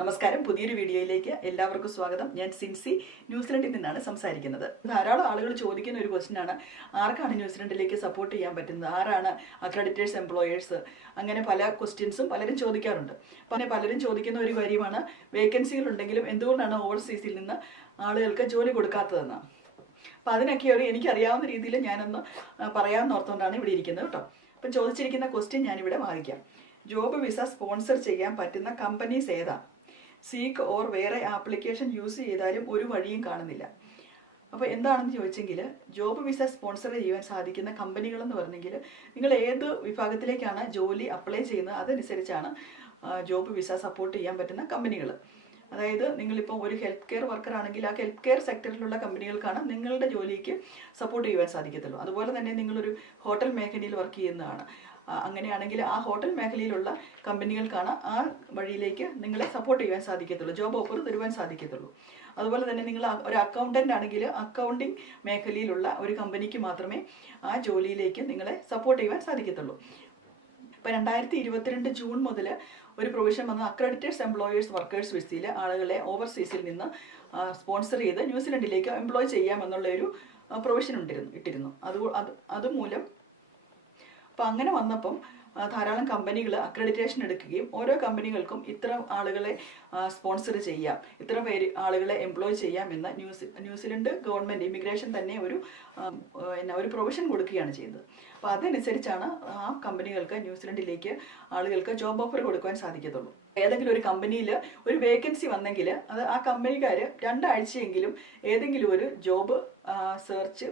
നമസ്കാരം. പുതിയൊരു വീഡിയോയിലേക്ക് എല്ലാവർക്കും സ്വാഗതം. ഞാൻ സിൻസി ന്യൂസിലൻഡിൽ നിന്നാണ് സംസാരിക്കുന്നത്. ധാരാളം ആളുകൾ ചോദിക്കുന്ന ഒരു ക്വസ്റ്റ്യൻ ആണ്. ആർക്കാണ് ന്യൂസിലൻഡിലേക്ക് സപ്പോർട്ട് ചെയ്യാൻ പറ്റുന്നത്? ആരാണ് അക്രഡിറ്റേഴ്സ് എംപ്ലോയേഴ്സ് അങ്ങനെ പല ക്വസ്റ്റ്യൻസും പലരും ചോദിക്കാറുണ്ട്. പിന്നെ പലരും ചോദിക്കുന്ന ഒരു കാര്യമാണ് വേക്കൻസികൾ ഉണ്ടെങ്കിലും എന്തുകൊണ്ടാണ് ഓവർസീസിൽ നിന്ന് ആളുകൾക്ക് ജോലി കൊടുക്കാത്തതെന്ന്? അപ്പം അതിനൊക്കെ ഒരു എനിക്കറിയാവുന്ന രീതിയിൽ ഞാനൊന്ന് പറയാമെന്ന് ഓർത്തുകൊണ്ടാണ് ഇവിടെ ഇരിക്കുന്നത് കേട്ടോ. അപ്പം ചോദിച്ചിരിക്കുന്ന ക്വസ്റ്റ്യൻ ഞാനിവിടെ വായിക്കാം. ജോബ് വിസ സ്പോൺസർ ചെയ്യാൻ പറ്റുന്ന കമ്പനീസ് ഏതാ? സീക്ക് ഓർ വേറെ ആപ്ലിക്കേഷൻ യൂസ് ചെയ്താലും ഒരു വഴിയും കാണുന്നില്ല. അപ്പോൾ എന്താണെന്ന് ചോദിച്ചെങ്കിൽ ജോബ് വിസ സ്പോൺസർ ചെയ്യാൻ സാധിക്കുന്ന കമ്പനികളെന്ന് പറഞ്ഞെങ്കിൽ നിങ്ങൾ ഏത് വിഭാഗത്തിലേക്കാണ് ജോലി അപ്ലൈ ചെയ്യുന്നത്? അതനുസരിച്ചാണ് ജോബ് വിസ സപ്പോർട്ട് ചെയ്യാൻ പറ്റുന്ന കമ്പനികൾ അതായത് നിങ്ങളിപ്പോൾ ഒരു ഹെൽത്ത് കെയർ വർക്കർ ആണെങ്കിൽ ആ ഹെൽത്ത് കെയർ സെക്ടറിലുള്ള കമ്പനികൾക്കാണ് നിങ്ങളുടെ ജോലിക്ക് സപ്പോർട്ട് ചെയ്യുവാൻ സാധിക്കത്തുള്ളൂ. അതുപോലെ തന്നെ നിങ്ങളൊരു ഹോട്ടൽ മേഖലയിൽ വർക്ക് ചെയ്യുന്നതാണ്. അങ്ങനെയാണെങ്കിൽ ആ ഹോട്ടൽ മേഖലയിലുള്ള കമ്പനികൾക്കാണ് ആ വഴിയിലേക്ക് നിങ്ങളെ സപ്പോർട്ട് ചെയ്യാൻ സാധിക്കത്തുള്ളൂ. ജോബ് ഓഫർ തരുവാൻ സാധിക്കത്തുള്ളൂ. അതുപോലെ തന്നെ നിങ്ങൾ ഒരു അക്കൗണ്ടന്റ് ആണെങ്കിൽ അക്കൗണ്ടിങ് മേഖലയിലുള്ള ഒരു കമ്പനിക്ക് മാത്രമേ ആ ജോലിയിലേക്ക് നിങ്ങളെ സപ്പോർട്ട് ചെയ്യുവാൻ സാധിക്കത്തുള്ളൂ. ഇപ്പം രണ്ടായിരത്തി ഇരുപത്തിരണ്ട് ജൂൺ മുതൽ ഒരു പ്രൊവിഷൻ വന്ന അക്രഡിറ്റേഴ്സ് എംപ്ലോയേഴ്സ് വർക്കേഴ്സ് വിസയിൽ ആളുകളെ ഓവർസീസിൽ നിന്ന് സ്പോൺസർ ചെയ്ത് ന്യൂസിലൻഡിലേക്ക് എംപ്ലോയ് ചെയ്യാമെന്നുള്ള ഒരു പ്രൊവിഷൻ ഉണ്ടിരുന്നു ഇട്ടിരുന്നു. അത് അത് അതുമൂലം. അപ്പം അങ്ങനെ വന്നപ്പം ധാരാളം കമ്പനികൾ അക്രഡിറ്റേഷൻ എടുക്കുകയും ഓരോ കമ്പനികൾക്കും ഇത്ര ആളുകളെ സ്പോൺസർ ചെയ്യാം. ഇത്ര പേര് ആളുകളെ എംപ്ലോയ് ചെയ്യാം എന്ന് ന്യൂസി ന്യൂസിലൻഡ് ഗവൺമെന്റ് ഇമിഗ്രേഷൻ തന്നെ ഒരു എന്നാ ഒരു പ്രൊവിഷൻ കൊടുക്കുകയാണ് ചെയ്യുന്നത്. അപ്പോൾ അതനുസരിച്ചാണ് ആ കമ്പനികൾക്ക് ന്യൂസിലൻഡിലേക്ക് ആളുകൾക്ക് ജോബ് ഓഫർ കൊടുക്കുവാൻ സാധിക്കത്തുള്ളൂ. ഏതെങ്കിലും ഒരു കമ്പനിയിൽ ഒരു വേക്കൻസി വന്നെങ്കിൽ അത് ആ കമ്പനിക്കാർ രണ്ടാഴ്ചയെങ്കിലും ഏതെങ്കിലും ഒരു ജോബ് സെർച്ച്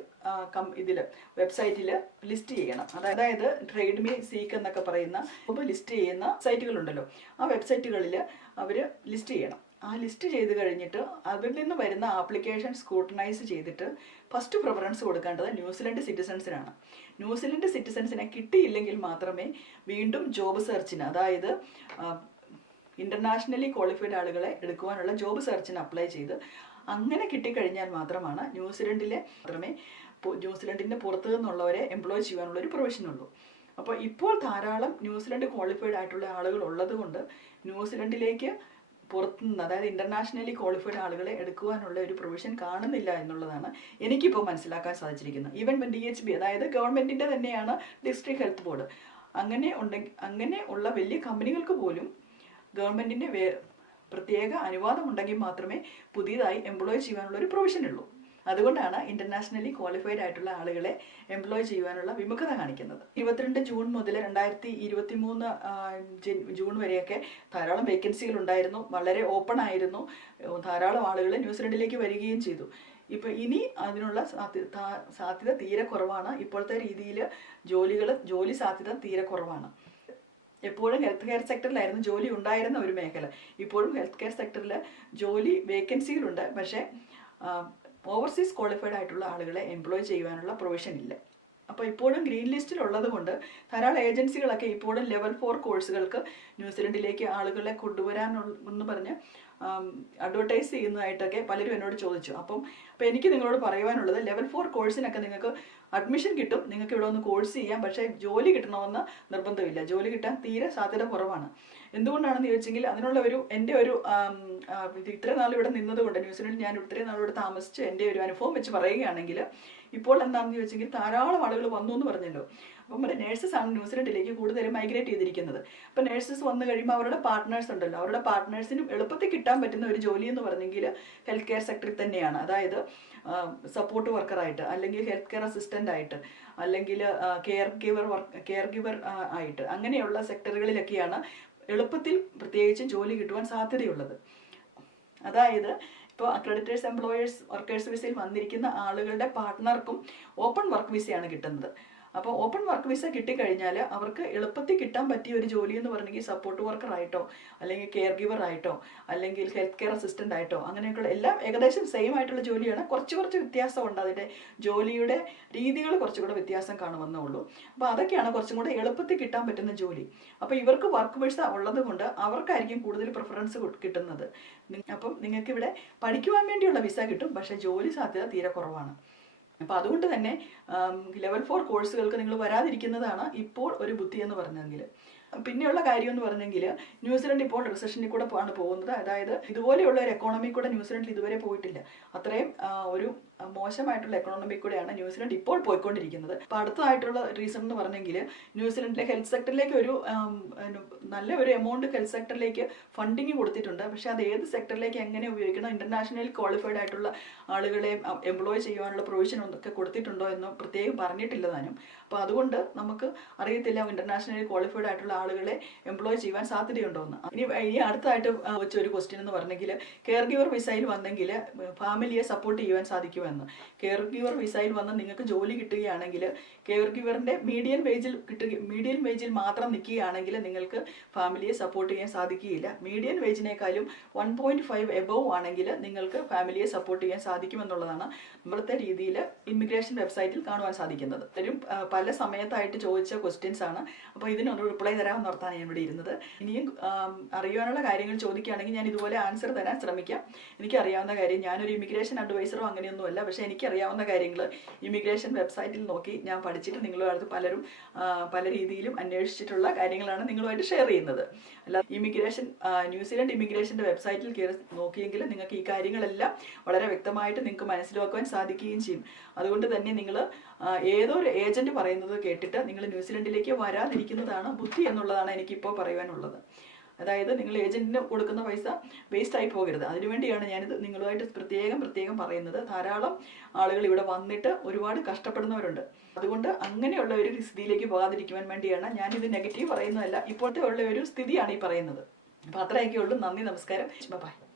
കം ഇതിൽ വെബ്സൈറ്റിൽ ലിസ്റ്റ് ചെയ്യണം. അതായത് ട്രേഡ് മീ സീക്ക് എന്നൊക്കെ പറയുന്ന ഇപ്പോൾ ലിസ്റ്റ് ചെയ്യുന്ന സൈറ്റുകളുണ്ടല്ലോ ആ വെബ്സൈറ്റുകളിൽ അവർ ലിസ്റ്റ് ചെയ്യണം. ആ ലിസ്റ്റ് ചെയ്ത് കഴിഞ്ഞിട്ട് അതിൽ നിന്ന് വരുന്ന ആപ്ലിക്കേഷൻ സ്ക്രൂട്ടനൈസ് ചെയ്തിട്ട് ഫസ്റ്റ് പ്രിഫറൻസ് കൊടുക്കേണ്ടത് ന്യൂസിലൻഡ് സിറ്റിസൺസിനാണ് ന്യൂസിലൻഡ് സിറ്റിസൺസിനെ കിട്ടിയില്ലെങ്കിൽ മാത്രമേ വീണ്ടും ജോബ് സെർച്ചിന് അതായത് ഇന്റർനാഷണലി ക്വാളിഫൈഡ് ആളുകളെ എടുക്കുവാനുള്ള ജോബ് സെർച്ചിന് അപ്ലൈ ചെയ്ത് അങ്ങനെ കിട്ടിക്കഴിഞ്ഞാൽ മാത്രമാണ് ന്യൂസിലൻഡിലെ മാത്രമേ ന്യൂസിലൻഡിന്റെ പുറത്തു നിന്നുള്ളവരെ എംപ്ലോയ് ചെയ്യാനുള്ള ഒരു പ്രൊവിഷൻ ഉള്ളൂ. അപ്പോൾ ഇപ്പോൾ ധാരാളം ന്യൂസിലൻഡ് ക്വാളിഫൈഡ് ആയിട്ടുള്ള ആളുകൾ ഉള്ളതുകൊണ്ട് ന്യൂസിലൻഡിലേക്ക് പുറത്തുനിന്ന് അതായത് ഇന്റർനാഷണലി ക്വാളിഫൈഡ് ആളുകളെ എടുക്കുവാനുള്ള ഒരു പ്രൊവിഷൻ കാണുന്നില്ല എന്നുള്ളതാണ് എനിക്കിപ്പോൾ മനസ്സിലാക്കാൻ സാധിച്ചിരിക്കുന്നത്. ഈവൻ ഡി എച്ച് ബി അതായത് ഗവൺമെന്റിന്റെ തന്നെയാണ് ഡിസ്ട്രിക്ട് ഹെൽത്ത് ബോർഡ് അങ്ങനെ ഉണ്ടെങ്കിൽ അങ്ങനെ ഉള്ള വലിയ കമ്പനികൾക്ക് പോലും ഗവൺമെന്റിന്റെ വേ പ്രത്യേക അനുവാദം ഉണ്ടെങ്കിൽ മാത്രമേ പുതിയതായി എംപ്ലോയ് ചെയ്യാനുള്ള ഒരു പ്രൊവിഷൻ ഉള്ളൂ. അതുകൊണ്ടാണ് ഇന്റർനാഷണലി ക്വാളിഫൈഡ് ആയിട്ടുള്ള ആളുകളെ എംപ്ലോയ് ചെയ്യുവാനുള്ള വിമുഖത കാണിക്കുന്നത്. ഇരുപത്തിരണ്ട് ജൂൺ മുതൽ രണ്ടായിരത്തി ഇരുപത്തി മൂന്ന് ജൂൺ വരെയൊക്കെ ധാരാളം വേക്കൻസികൾ ഉണ്ടായിരുന്നു. വളരെ ഓപ്പൺ ആയിരുന്നു. ധാരാളം ആളുകൾ ന്യൂസിലൻഡിലേക്ക് വരികയും ചെയ്തു. ഇപ്പൊ ഇനി അതിനുള്ള സാധ്യ- സാധ്യത തീരെ കുറവാണ്. ഇപ്പോഴത്തെ രീതിയിൽ ജോലികൾ ജോലി സാധ്യത തീരെ കുറവാണ്. എപ്പോഴും ഹെൽത്ത് കെയർ സെക്ടറിലായിരുന്നു ജോലി ഉണ്ടായിരുന്ന ഒരു മേഖല. ഇപ്പോഴും ഹെൽത്ത് കെയർ സെക്ടറിൽ ജോലി വേക്കൻസികളുണ്ട് പക്ഷേ ഓവർസീസ് ക്വാളിഫൈഡ് ആയിട്ടുള്ള ആളുകളെ എംപ്ലോയ് ചെയ്യുവാനുള്ള പ്രൊവിഷൻ ഇല്ല. അപ്പോൾ ഇപ്പോഴും ഗ്രീൻ ലിസ്റ്റിൽ ഉള്ളത് കൊണ്ട് ധാരാളം ഏജൻസികളൊക്കെ ഇപ്പോഴും ലെവൽ ഫോർ കോഴ്സുകൾക്ക് ന്യൂസിലൻഡിലേക്ക് ആളുകളെ കൊണ്ടുവരാനുള്ള എന്ന് പറഞ്ഞ് അഡ്വർടൈസ് ചെയ്യുന്നതായിട്ടൊക്കെ പലരും എന്നോട് ചോദിച്ചു. അപ്പം അപ്പോൾ എനിക്ക് നിങ്ങളോട് പറയുവാനുള്ളത് ലെവൽ ഫോർ കോഴ്സിനൊക്കെ നിങ്ങൾക്ക് അഡ്മിഷൻ കിട്ടും. നിങ്ങൾക്ക് ഇവിടെ ഒന്ന് കോഴ്സ് ചെയ്യാം. പക്ഷേ ജോലി കിട്ടണമെന്ന് നിർബന്ധമില്ല. ജോലി കിട്ടാൻ തീരെ സാധ്യത കുറവാണ്. എന്തുകൊണ്ടാണെന്ന് ചോദിച്ചെങ്കിൽ അതിനുള്ള ഒരു എന്റെ ഒരു ഇത്രയും നാൾ ഇവിടെ നിന്നതുകൊണ്ട് ന്യൂസിലൻഡിൽ ഞാൻ ഇത്രയും നാൾ ഇവിടെ താമസിച്ച് എന്റെ ഒരു അനുഭവം വെച്ച് പറയുകയാണെങ്കിൽ ഇപ്പോൾ എന്താണെന്ന് ചോദിച്ചെങ്കിൽ ധാരാളം ആളുകൾ വന്നു എന്ന് പറഞ്ഞല്ലോ. അപ്പം നേഴ്സസ് ആണ് ന്യൂസിലൻഡിലേക്ക് കൂടുതലും മൈഗ്രേറ്റ് ചെയ്തിരിക്കുന്നത്. അപ്പം നേഴ്സസ് വന്നു കഴിയുമ്പോൾ അവരുടെ പാർട്ട്നേഴ്സ് ഉണ്ടല്ലോ. അവരുടെ പാർട്ട്നേഴ്സിനും എളുപ്പത്തിൽ കിട്ടാൻ പറ്റുന്ന ഒരു ജോലി എന്ന് പറഞ്ഞെങ്കിൽ ഹെൽത്ത് കെയർ സെക്ടറിൽ തന്നെയാണ്. അതായത് സപ്പോർട്ട് വർക്കറായിട്ട് അല്ലെങ്കിൽ ഹെൽത്ത് കെയർ അസിസ്റ്റന്റ് ആയിട്ട് അല്ലെങ്കിൽ care giver work care giver ആയിട്ട് അങ്ങനെയുള്ള സെക്ടറുകളിലൊക്കെയാണ് എളുപ്പത്തിൽ പ്രത്യേകിച്ച് ജോലി കിട്ടുവാൻ സാധ്യതയുള്ളത്. അതായത് ഇപ്പോൾ അക്രഡിറ്റേഴ്സ് എംപ്ലോയേഴ്സ് വർക്കേഴ്സ് വിസയിൽ വന്നിരിക്കുന്ന ആളുകളുടെ പാർട്ട്ണർക്കും ഓപ്പൺ വർക്ക് വിസയാണ് കിട്ടുന്നത്. അപ്പോൾ ഓപ്പൺ വർക്ക് വിസ കിട്ടിക്കഴിഞ്ഞാൽ അവർക്ക് എളുപ്പത്തിൽ കിട്ടാൻ പറ്റിയ ഒരു ജോലി എന്ന് പറഞ്ഞെങ്കിൽ സപ്പോർട്ട് വർക്കർ ആയിട്ടോ അല്ലെങ്കിൽ കെയർ ഗിവർ ആയിട്ടോ അല്ലെങ്കിൽ ഹെൽത്ത് കെയർ അസിസ്റ്റന്റ് ആയിട്ടോ അങ്ങനെയൊക്കെയുള്ള എല്ലാം ഏകദേശം സെയിം ആയിട്ടുള്ള ജോലിയാണ്. കുറച്ച് കുറച്ച് വ്യത്യാസമുണ്ട് അതിന്റെ ജോലിയുടെ രീതികൾ കുറച്ചുകൂടെ വ്യത്യാസം കാണുമെന്നേ ഉള്ളൂ. അപ്പോൾ അതൊക്കെയാണ് കുറച്ചും കൂടെ എളുപ്പത്തിൽ കിട്ടാൻ പറ്റുന്ന ജോലി. അപ്പോൾ ഇവർക്ക് വർക്ക് വിസ ഉള്ളത് കൊണ്ട് അവർക്കായിരിക്കും കൂടുതൽ പ്രിഫറൻസ് കിട്ടുന്നത്. അപ്പം നിങ്ങൾക്ക് ഇവിടെ പഠിക്കുവാൻ വേണ്ടിയുള്ള വിസ കിട്ടും. പക്ഷേ ജോലി സാധ്യത തീരെ കുറവാണ്. അപ്പോൾ അതുകൊണ്ട് തന്നെ ലെവൽ ഫോർ കോഴ്സുകൾക്ക് നിങ്ങൾ വരാതിരിക്കുന്നതാണ് ഇപ്പോൾ ഒരു ബുദ്ധി എന്ന് പറഞ്ഞെങ്കിൽ. പിന്നെയുള്ള കാര്യം എന്ന് പറഞ്ഞെങ്കിൽ ന്യൂസിലൻഡ് ഇപ്പോൾ റിസഷനിൽ കൂടെ ആണ് പോകുന്നത്. അതായത് ഇതുപോലെയുള്ള ഒരു എക്കോണമി കൂടെ ന്യൂസിലൻഡിൽ ഇതുവരെ പോയിട്ടില്ല. അത്രയും ഒരു മോശമായിട്ടുള്ള എക്കണോമി കൂടെയാണ് ന്യൂസിലൻഡ് ഇപ്പോൾ പോയിക്കൊണ്ടിരിക്കുന്നത്. അപ്പോൾ അടുത്തതായിട്ടുള്ള റീസൺ എന്ന് പറഞ്ഞെങ്കിൽ ന്യൂസിലൻഡിലെ ഹെൽത്ത് സെക്ടറിലേക്ക് ഒരു നല്ല ഒരു എമൗണ്ട് ഹെൽത്ത് സെക്ടറിലേക്ക് ഫണ്ടിങ് കൊടുത്തിട്ടുണ്ട്. പക്ഷേ അത് ഏത് സെക്ടറിലേക്ക് എങ്ങനെ ഉപയോഗിക്കണം ഇന്റർനാഷണൽ ക്വാളിഫൈഡ് ആയിട്ടുള്ള ആളുകളെ എംപ്ലോയ് ചെയ്യാനുള്ള പ്രൊവിഷൻ ഒക്കെ കൊടുത്തിട്ടുണ്ടോ എന്ന് പ്രത്യേകം പറഞ്ഞിട്ടില്ല താനും. അപ്പോൾ അതുകൊണ്ട് നമുക്ക് അറിയത്തില്ല ഇന്റർനാഷണലി ക്വാളിഫൈഡ് ആയിട്ടുള്ള ആളുകളെ എംപ്ലോയ് ചെയ്യാൻ സാധ്യതയുണ്ടോ എന്ന്. ഇനി ഇനി അടുത്തായിട്ട് വെച്ച ഒരു ക്വസ്റ്റ്യൻ എന്ന് പറഞ്ഞെങ്കിൽ കെയർ ഗിവർ വിസയിൽ വന്നെങ്കിൽ ഫാമിലിയെ സപ്പോർട്ട് ചെയ്യുവാൻ സാധിക്കുമെന്ന് കെയർ ഗിവർ വിസയിൽ വന്ന് നിങ്ങൾക്ക് ജോലി കിട്ടുകയാണെങ്കിൽ കെയർ ഗിവറിന്റെ മീഡിയൻ വേജിൽ കിട്ടുക മീഡിയൻ വേജിൽ മാത്രം നിൽക്കുകയാണെങ്കിൽ നിങ്ങൾക്ക് ഫാമിലിയെ സപ്പോർട്ട് ചെയ്യാൻ സാധിക്കുകയില്ല. മീഡിയൻ വേജിനേക്കാളും വൺ പോയിന്റ് ഫൈവ് എബവ് ആണെങ്കിൽ നിങ്ങൾക്ക് ഫാമിലിയെ സപ്പോർട്ട് ചെയ്യാൻ സാധിക്കുമെന്നുള്ളതാണ് ഇവിടുത്തെ രീതിയിൽ ഇമിഗ്രേഷൻ വെബ്സൈറ്റിൽ കാണുവാൻ സാധിക്കുന്നത്. തരും പല സമയത്തായിട്ട് ചോദിച്ച ക്വസ്റ്റ്യൻസ് ആണ്. അപ്പോൾ ഇതിനൊന്ന് റിപ്ലൈ തരാമെന്ന് ഓർത്താണ് ഞാൻ ഇവിടെ ഇരുന്നത്. ഇനിയും അറിയാനുള്ള കാര്യങ്ങൾ ചോദിക്കുകയാണെങ്കിൽ ഞാൻ ഇതുപോലെ ആൻസർ തരാൻ ശ്രമിക്കാം. എനിക്കറിയാവുന്ന കാര്യം ഞാനൊരു ഇമിഗ്രേഷൻ അഡ്വൈസറോ അങ്ങനെയൊന്നുമല്ല. പക്ഷേ എനിക്കറിയാവുന്ന കാര്യങ്ങൾ ഇമിഗ്രേഷൻ വെബ്സൈറ്റിൽ നോക്കി ഞാൻ പഠിച്ചിട്ട് നിങ്ങളുമായിട്ട് പലരും പല രീതിയിലും അന്വേഷിച്ചിട്ടുള്ള കാര്യങ്ങളാണ് നിങ്ങളുമായിട്ട് ഷെയർ ചെയ്യുന്നത്. അല്ല ഇമിഗ്രേഷൻ ന്യൂസിലൻഡ് ഇമിഗ്രേഷന്റെ വെബ്സൈറ്റിൽ കയറി നോക്കിയെങ്കിൽ നിങ്ങൾക്ക് ഈ കാര്യങ്ങളെല്ലാം വളരെ വ്യക്തമായിട്ട് നിങ്ങൾക്ക് മനസ്സിലാക്കുവാൻ സാധിക്കുകയും ചെയ്യും. അതുകൊണ്ട് തന്നെ നിങ്ങൾ ഏതൊരു ഏജന്റ് പറയുന്നത് കേട്ടിട്ട് നിങ്ങൾ ന്യൂസിലൻഡിലേക്ക് വരാതിരിക്കുന്നതാണ് ബുദ്ധി എന്നുള്ളതാണ് എനിക്കിപ്പോൾ പറയുവാനുള്ളത്. അതായത് നിങ്ങൾ ഏജന്റിന് കൊടുക്കുന്ന പൈസ വേസ്റ്റ് ആയി പോകരുത്. അതിനുവേണ്ടിയാണ് ഞാനിത് നിങ്ങളുമായിട്ട് പ്രത്യേകം പ്രത്യേകം പറയുന്നത്. ധാരാളം ആളുകൾ ഇവിടെ വന്നിട്ട് ഒരുപാട് കഷ്ടപ്പെടുന്നവരുണ്ട്. അതുകൊണ്ട് അങ്ങനെയുള്ള ഒരു സ്ഥിതിയിലേക്ക് പോകാതിരിക്കുവാൻ വേണ്ടിയാണ് ഞാനിത് നെഗറ്റീവ് പറയുന്നതല്ല ഇപ്പോഴത്തെ ഉള്ള ഒരു സ്ഥിതിയാണ് ഈ പറയുന്നത്. അപ്പോൾ അത്രയൊക്കെ ഉള്ളൂ നന്ദി നമസ്കാരം. ബൈ.